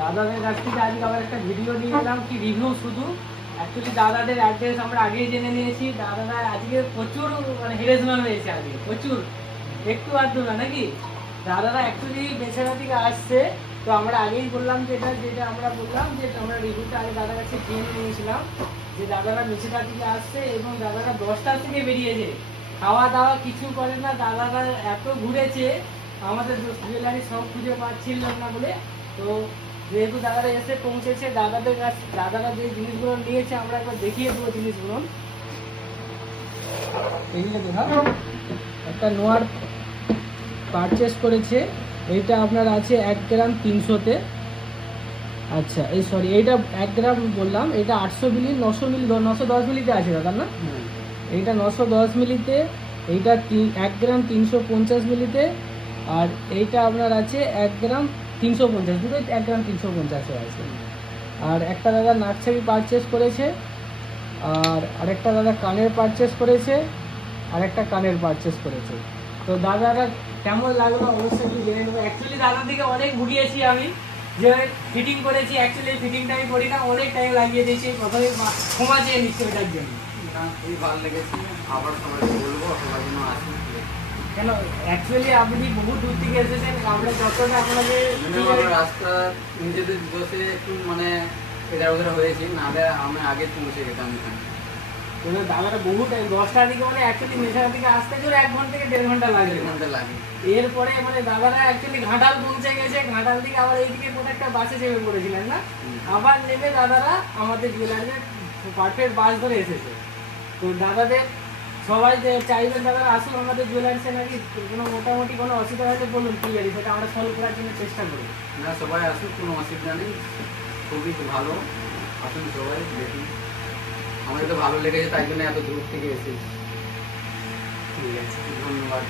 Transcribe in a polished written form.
দাদাদের কাছ থেকে আজকে আবার একটা ভিডিও নিয়ে এলাম, কি রিভিউ শুধু। অ্যাকচুয়ালি দাদাদের অ্যাড্রেস আমরা আগেই জেনে নিয়েছি। দাদারা আজকে প্রচুর মানে হেরেসমেন্ট হয়েছে আজকে, প্রচুর, একটু আধটু না নাকি। দাদারা অ্যাকচুয়ালি বেছানা থেকে আসছে, তো আমরা আগেই বললাম যেটা আমরা বললাম যে আমরা রিভিউটা আগে দাদার কাছে জেনে নিয়েছিলাম যে দাদারা মেছেদা থেকে আসছে এবং দাদারা 10টা থেকে বেরিয়েছে, খাওয়া দাওয়া কিছু করে না। দাদারা এত ঘুরেছে, আমাদের জুয়েলারি সব খুঁজে পাচ্ছিল না বলে। তো যেহেতু দাদারা এসে পৌঁছেছে, দাদাদের কাছে দাদারা যে জিনিসগুলো নিয়েছে আমরা একবার দেখিয়ে দেবো জিনিসগুলো। এগুলো দেখা, একটা নোয়ার পারচেস করেছে, এইটা আপনার আছে 1 গ্রাম 300-তে। আচ্ছা এই সরি, এইটা 1 গ্রাম বললাম, এটা 800 মিলি 900 মিলি 910 মিলিতে আছে দাদা না? এইটা 910 মিলিতে, এইটা 1 গ্রাম 350 মিলিতে, আর এইটা আপনার আছে 1 গ্রাম 350, দুটোই 1 গ্রাম 350 আছে। আর একটা দাদা নাকছাবি পারচেস করেছে, আর আরেকটা দাদা কানের পারচেস করেছে, আর একটা কানের পারচেস করেছে। তো দাদারা কেমন লাগলো অবশ্যই একটু জেনে নেবো। অ্যাকচুয়ালি দাদা থেকে অনেক ঘুরিয়েছি আমি, যে ফিটিং করেছি, অ্যাকচুয়ালি ফিটিংটা আমি করি না, অনেক টাইম লাগিয়ে দিয়েছি, প্রথমে ক্ষমা চেয়ে নিচ্ছি ওটার জন্য। খুবই ভালো লেগেছে, আবার সবাই বলবো সবার জন্য আসুন। কেন অ্যাকচুয়ালি আপনি বহু দূর থেকে এসেছেন, আমরা যতটা আপনাদের রাস্তা নিজেদের দোষে একটু মানে এধার ওধার হয়েছি, নাহলে আমি আগে পৌঁছে গেতাম এখানে। দাদারা বহু টাইম 10টা দিকে মানে অ্যাকচুয়ালি মেশার দিকে আসতে গেলে 1 ঘন্টা থেকে 1.5 ঘন্টা লাগে। 1.5 ঘন্টা লাগে। এরপরে মানে দাদারা অ্যাকচুয়ালি ঘাটাল পৌঁছে গেছে, ঘাটাল থেকে আবার এইদিকে কোনো একটা বাসে চেপে পড়েছিলেন না, আবার নেমে দাদারা আমাদের জুয়েলারির পারফেক্ট বাস ধরে এসেছে। তো দাদাদের সবাই যে চাইবেন দাদারা আসুন আমাদের জুয়েলারিসে, নাকি কোনো মোটামুটি কোনো অসুবিধা হলে বলুন ক্লিয়ারি, সেটা আমরা সলভ করার জন্য চেষ্টা করি। না সবাই আসুন, কোনো অসুবিধা নেই, খুবই ভালো, আসুন সবাই দেখুন। আমাদের তো ভালো লেগেছে, তাই জন্য এত দূর থেকে এসেছি। ঠিক আছে, ধন্যবাদ।